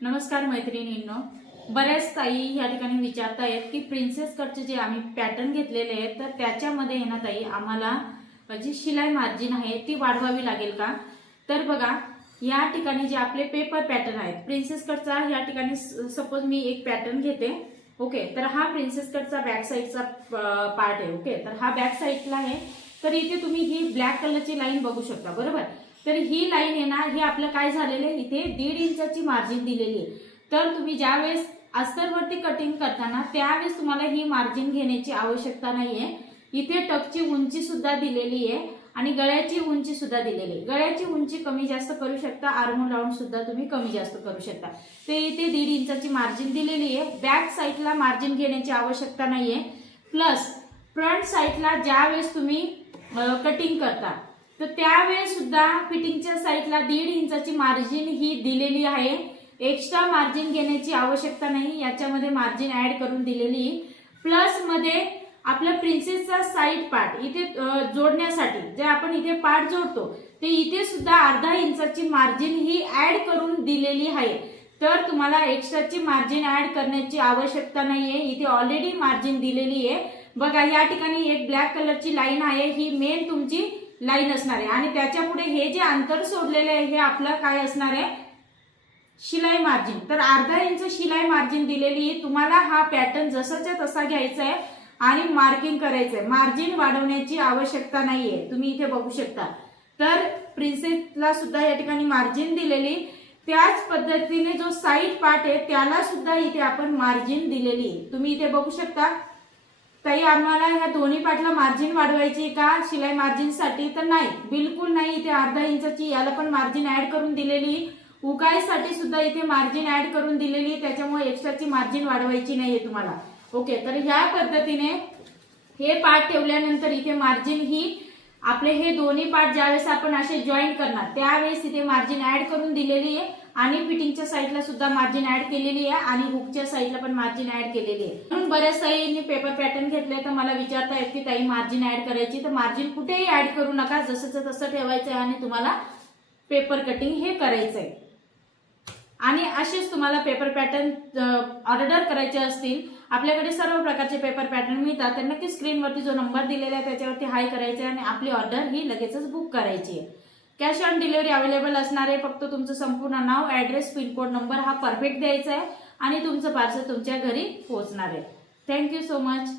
नमस्कार मैत्रिणींनो, बऱ्याच ताई या ठिकाणी विचारतायत की प्रिन्सेस कटचे जे आम्ही पॅटर्न घेतलेले आहेत तर त्याच्यामध्ये ना ताई आम्हाला जी शिलाई मार्जिन आहे ती वाढवावी लागेल का? तर बघा, या ठिकाणी जे आपले पेपर पॅटर्न आहेत प्रिन्सेस कटचा, या ठिकाणी सपोज मी एक पॅटर्न घेते. ओके, तर हा प्रिन्सेस कटचा बॅक साईडचा पार्ट आहे. ओके, तर हा बॅक साईडला आहे. तर इथे तुम्ही ही ब्लॅक कलरची लाईन बघू शकता, बरोबर. तर ही लाईन आहे ना, ही आपलं काय झालेलं आहे, इथे 1.5 इंचाची मार्जिन दिलेली आहे. तर तुम्ही ज्यावेळेस अस्तरवरती कटिंग करताना त्यावेळेस तुम्हाला ही मार्जिन घेण्याची आवश्यकता नाहीये. इथे टकची उंची सुद्धा दिलेली आहे आणि गळ्याची उंची सुद्धा दिलेली आहे. गळ्याची उंची कमी जास्त करू शकता, आर्म राऊंड सुद्धा तुम्ही कमी जास्त करू शकता. ते इथे 1.5 इंचाची मार्जिन दिलेली आहे. बॅक साईडला मार्जिन घेण्याची आवश्यकता नाहीये. प्लस फ्रंट साईडला ज्यावेळेस तुम्ही कटिंग करता तर त्यावेळेस सुद्धा फिटिंगच्या साईडला 1.5 इंचाची मार्जिन ही दिलेली आहे. एक्स्ट्रा मार्जिन घेण्याची आवश्यकता नाही, याच्यामध्ये मार्जिन ऍड करून दिलेली. प्लस मध्ये आपल्या प्रिन्सेसचा साईड पार्ट इथे जोडण्यासाठी जे आपण इथे पार्ट जोडतो ते इथे सुद्धा 1/2 इंचाची मार्जिन ही ऍड करून दिलेली आहे. तर तुम्हाला एक्स्ट्राची मार्जिन ऍड करण्याची आवश्यकता नाहीये, इथे ऑलरेडी मार्जिन दिलेली आहे. बघा, या ठिकाणी एक ब्लॅक कलरची लाईन आहे, ही मेन तुमची लाईन असणार आहे आणि त्याच्या पुढे हे जे अंतर सोडलेले आहे हे आपलं काय असणार आहे, शिलाई मार्जिन. तर 1/2 इंच शिलाई मार्जिन दिलेली आहे. तुम्हाला हा पॅटर्न जसाच्या तसा घ्यायचा आहे आणि मार्किंग करायचं आहे. मार्जिन वाढवण्याची आवश्यकता नाहीये, तुम्ही इथे बघू शकता. तर प्रिन्सेसला सुद्धा या ठिकाणी मार्जिन दिलेली, त्याच पद्धतीने जो साईड पार्ट आहे त्याला सुद्धा इथे आपण मार्जिन दिलेली, तुम्ही इथे बघू शकता. ताई, आम्हाला ह्या दोन्ही पार्टला मार्जिन वाढवायची का शिलाई मार्जिन साठी? तर नाही, बिलकुल नाही. इथे 1/2 इंचाची याला पण मार्जिन ऍड करून दिलेली, उकाईसाठी सुद्धा इथे मार्जिन ऍड करून दिलेली, त्याच्यामुळे एक्स्ट्राची मार्जिन वाढवायची नाहीये तुम्हाला. ओके, तर ह्या पद्धतीने हे पार्ट ठेवल्यानंतर इथे मार्जिन ही आपले हे दोन्ही पार्ट ज्यावेळेस आपण असे जॉईन करणार त्यावेळेस इथे मार्जिन ऍड करून दिलेली आहे आणि फिटिंगच्या साईडला सुद्धा मार्जिन ऍड केलेली आहे आणि हुकच्या साईडला पण मार्जिन ऍड केलेली आहे. म्हणून बऱ्याच ताईंनी पेपर पॅटर्न घेतले तर मला विचारतायत की ताई मार्जिन ऍड करायची, तर मार्जिन कुठेही ऍड करू नका, जसंच तसं ठेवायचं आहे आणि तुम्हाला पेपर कटिंग हे करायचंय. आणि असेच तुम्हाला पेपर पॅटर्न ऑर्डर करायचे असतील, आपल्याकडे सर्व प्रकारचे पेपर पॅटर्न मिळतात, तर नक्की स्क्रीनवरती जो नंबर दिलेला आहे त्याच्यावरती हाय करायचे आणि आपली ऑर्डर ही लगेचच बुक करायची आहे. कॅश ऑन डिलिव्हरी अवेलेबल असणार आहे. फक्त तुमचं संपूर्ण नाव, ऍड्रेस, पिनकोड, नंबर हा परफेक्ट द्यायचा आहे आणि तुमचं पार्सल तुमच्या घरी पोहोचणार आहे. Thank you so much.